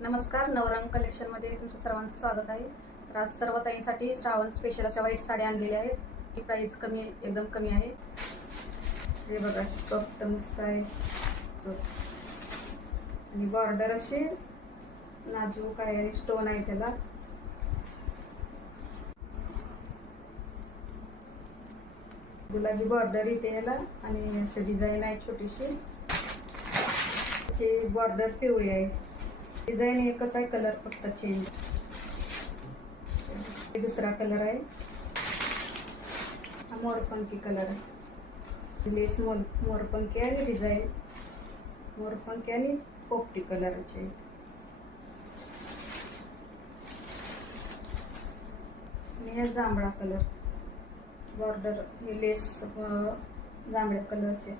नमस्कार, नवरंग कलेक्शनमध्ये तुमचं सर्वांचं स्वागत आहे. तर आज सर्व ताईंसाठी श्रावण स्पेशल अशा व्हाईट साड्या आणलेल्या आहेत. ही प्राईस एकदम कमी आहे. हे बघा, सॉफ्ट मस्त आहे आणि बॉर्डर असे नाजूक आहे आणि स्टोन आहे त्याला. गुलाबी बॉर्डर इथे याला आणि असे डिझाईन आहे छोटीशी. त्याची बॉर्डर पिवळी आहे. डिझाईन एकच आहे, कलर फक्त चेंज. दुसरा कलर आहे, हा मोरपंखी कलर आहे. लेस मोरपंखी आणि डिझाईन मोरपंखी आणि पोपटी कलरचे. आणि हा जांभळा कलर, बॉर्डर हे लेस जांभळ्या कलरचे.